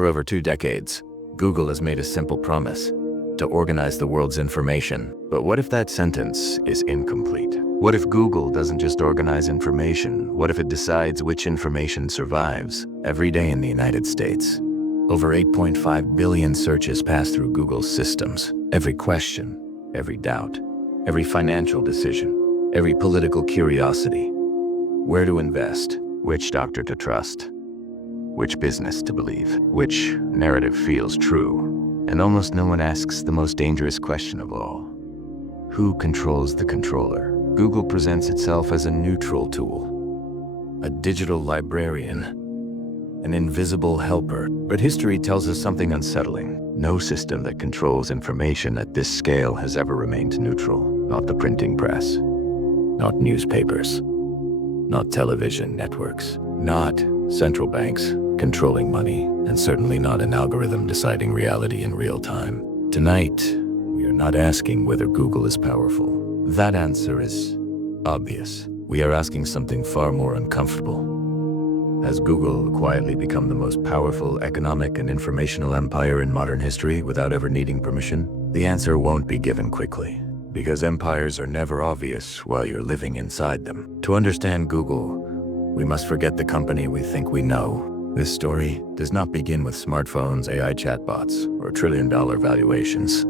For over 2 decades, Google has made a simple promise: to organize the world's information. But what if that sentence is incomplete? What if Google doesn't just organize information? What if it decides which information survives? Every day in the United States, over 8.5 billion searches pass through Google's systems. Every question, every doubt, every financial decision, every political curiosity. Where to invest, which doctor to trust, which business to believe, which narrative feels true. And almost no one asks the most dangerous question of all: who controls the controller? Google presents itself as a neutral tool, a digital librarian, an invisible helper. But history tells us something unsettling. No system that controls information at this scale has ever remained neutral. Not the printing press, not newspapers, not television networks, not central banks controlling money, and certainly not an algorithm deciding reality in real time. Tonight, we are not asking whether Google is powerful. That answer is obvious. We are asking something far more uncomfortable. Has Google quietly become the most powerful economic and informational empire in modern history without ever needing permission? The answer won't be given quickly, because empires are never obvious while you're living inside them. To understand Google, we must forget the company we think we know. This story does not begin with smartphones, AI chatbots, or trillion-dollar valuations.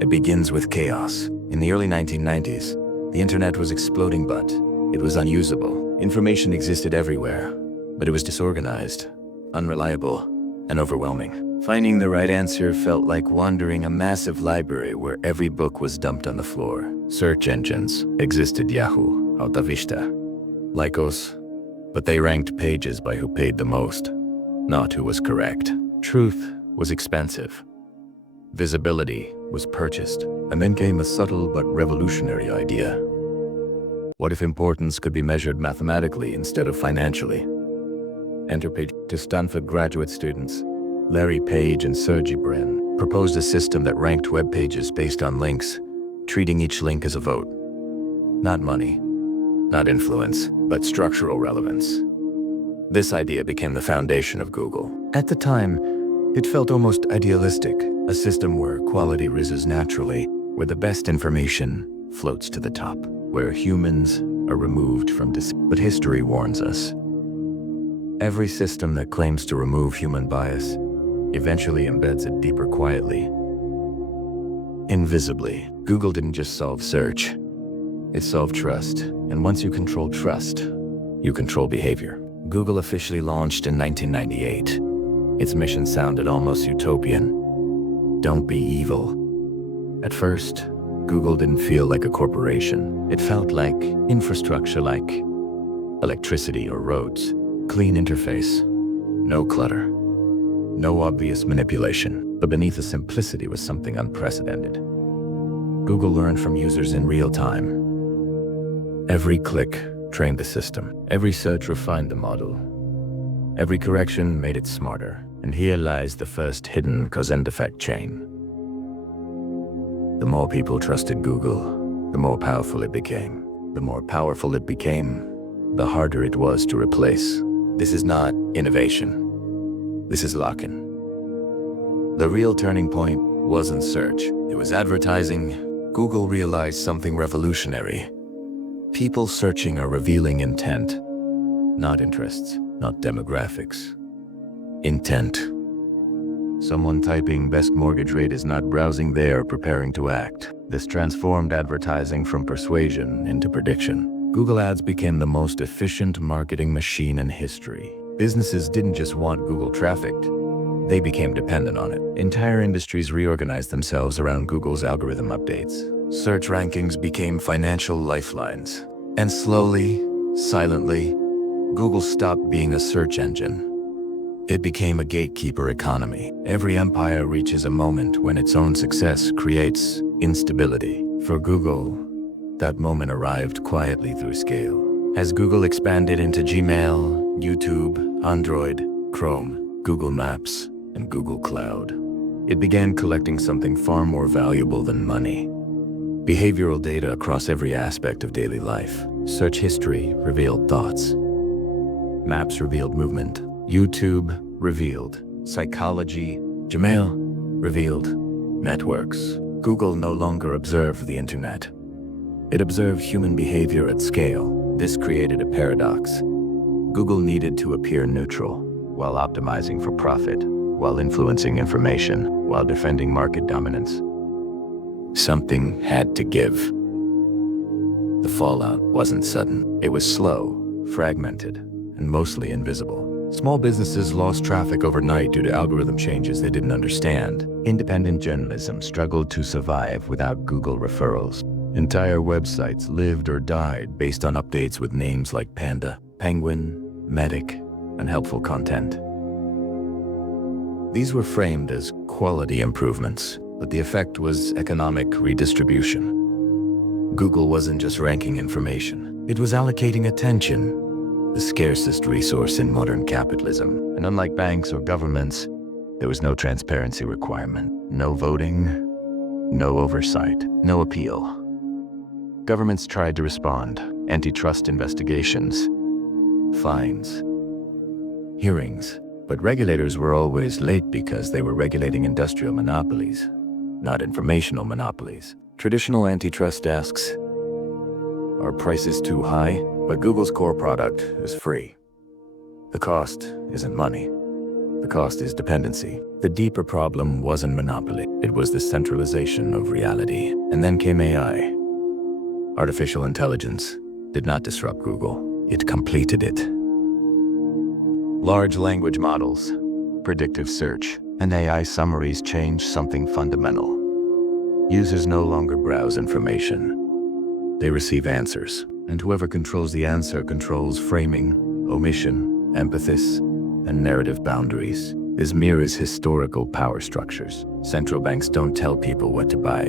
It begins with chaos. In the early 1990s, the internet was exploding, but it was unusable. Information existed everywhere, but it was disorganized, unreliable, and overwhelming. Finding the right answer felt like wandering a massive library where every book was dumped on the floor. Search engines existed: Yahoo, Alta Vista, Lycos, but they ranked pages by who paid the most, not who was correct. Truth was expensive. Visibility was purchased. And then came a subtle but revolutionary idea. What if importance could be measured mathematically instead of financially? Enter Page. To Stanford graduate students, Larry Page and Sergey Brin proposed a system that ranked web pages based on links, treating each link as a vote. Not money, not influence, but structural relevance. This idea became the foundation of Google. At the time, it felt almost idealistic, a system where quality rises naturally, where the best information floats to the top, where humans are removed from But history warns us. Every system that claims to remove human bias eventually embeds it deeper quietly, invisibly. Google didn't just solve search, it solved trust. And once you control trust, you control behavior. Google officially launched in 1998. Its mission sounded almost utopian. Don't be evil. At first, Google didn't feel like a corporation. It felt like infrastructure, like electricity or roads. Clean interface, no clutter, no obvious manipulation. But beneath the simplicity was something unprecedented. Google learned from users in real time. Every click trained the system. Every search refined the model. Every correction made it smarter. And here lies the first hidden cause and effect chain. The more people trusted Google, the more powerful it became. The more powerful it became, the harder it was to replace. This is not innovation. This is lock-in. The real turning point wasn't search. It was advertising. Google realized something revolutionary. People searching are revealing intent, not interests, not demographics. Intent. Someone typing best mortgage rate is not browsing there preparing to act. This transformed advertising from persuasion into prediction. Google Ads became the most efficient marketing machine in history. Businesses didn't just want Google traffic, they became dependent on it. Entire industries reorganized themselves around Google's algorithm updates. Search rankings became financial lifelines. And slowly, silently, Google stopped being a search engine. It became a gatekeeper economy. Every empire reaches a moment when its own success creates instability. For Google, that moment arrived quietly through scale. As Google expanded into Gmail, YouTube, Android, Chrome, Google Maps, and Google Cloud, it began collecting something far more valuable than money: behavioral data across every aspect of daily life. Search history revealed thoughts. Maps revealed movement. YouTube revealed psychology. Gmail revealed networks. Google no longer observed the internet. It observed human behavior at scale. This created a paradox. Google needed to appear neutral, while optimizing for profit, while influencing information, while defending market dominance. Something had to give. The fallout wasn't sudden. It was slow, fragmented, and mostly invisible. Small businesses lost traffic overnight due to algorithm changes they didn't understand. Independent journalism struggled to survive without Google referrals. Entire websites lived or died based on updates with names like Panda, Penguin, Medic, and helpful content. These were framed as quality improvements, but the effect was economic redistribution. Google wasn't just ranking information, it was allocating attention, the scarcest resource in modern capitalism. And unlike banks or governments, there was no transparency requirement, no voting, no oversight, no appeal. Governments tried to respond: antitrust investigations, fines, hearings. But regulators were always late because they were regulating industrial monopolies, not informational monopolies. Traditional antitrust asks, are prices too high? But Google's core product is free. The cost isn't money. The cost is dependency. The deeper problem wasn't monopoly. It was the centralization of reality. And then came AI. Artificial intelligence did not disrupt Google. It completed it. Large language models, predictive search, and AI summaries changed something fundamental. Users no longer browse information. They receive answers, and whoever controls the answer controls framing, omission, emphasis, and narrative boundaries. This mirrors historical power structures. Central banks don't tell people what to buy.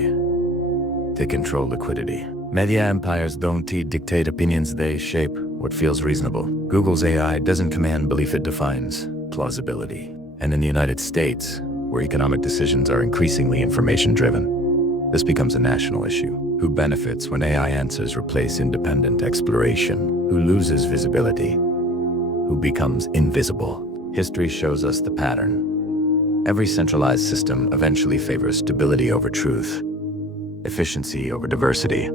They control liquidity. Media empires don't dictate opinions, they shape what feels reasonable. Google's AI doesn't command belief, it defines plausibility. And in the United States, where economic decisions are increasingly information-driven, this becomes a national issue. Who benefits when AI answers replace independent exploration? Who loses visibility? Who becomes invisible? History shows us the pattern. Every centralized system eventually favors stability over truth, efficiency over diversity,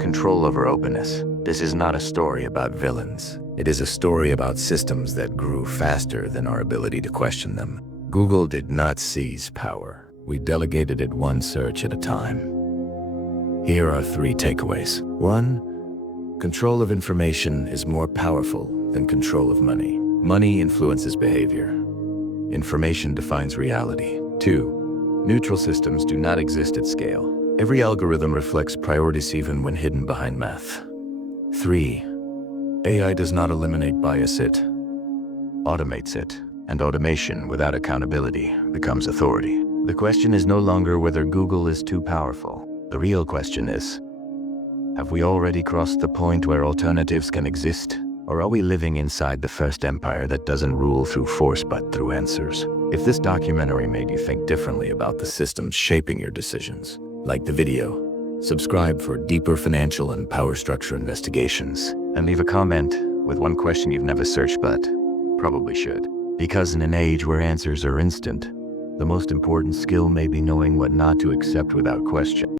control over openness. This is not a story about villains. It is a story about systems that grew faster than our ability to question them. Google did not seize power. We delegated it one search at a time. Here are 3 takeaways. 1, control of information is more powerful than control of money. Money influences behavior. Information defines reality. 2, neutral systems do not exist at scale. Every algorithm reflects priorities even when hidden behind math. 3, AI does not eliminate bias, it automates it. And automation without accountability becomes authority. The question is no longer whether Google is too powerful. The real question is, have we already crossed the point where alternatives can exist? Or are we living inside the first empire that doesn't rule through force but through answers? If this documentary made you think differently about the systems shaping your decisions, like the video, subscribe for deeper financial and power structure investigations, and leave a comment with one question you've never searched but probably should. Because in an age where answers are instant, the most important skill may be knowing what not to accept without question.